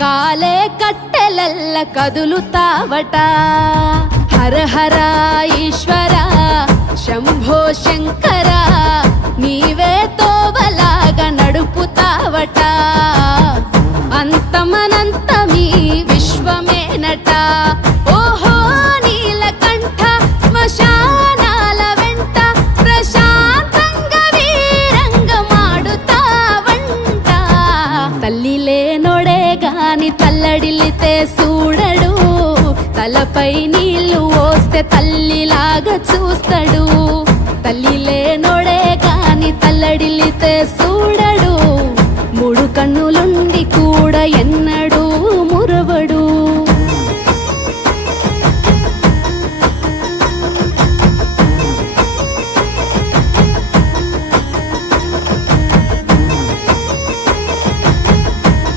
కాలే కట్టెలల్ల కదులుతావట. హర హర ఈశ్వర శంభో శంకర నీవే తోవలాగా నడుపుతావట. అంతమనంతమీ విశ్వమేనట. ఓహో నీలకంఠ శ్మశానాల వెంట ప్రశాంతంగా వీరంగమాడుతావంట. తల్లి లేనోడే గాని తల్లడిల్లితే చూడడు, తలపై నీళ్లు పోస్తే తల్లిలాగా చూస్తాడు. తల్లి లేనో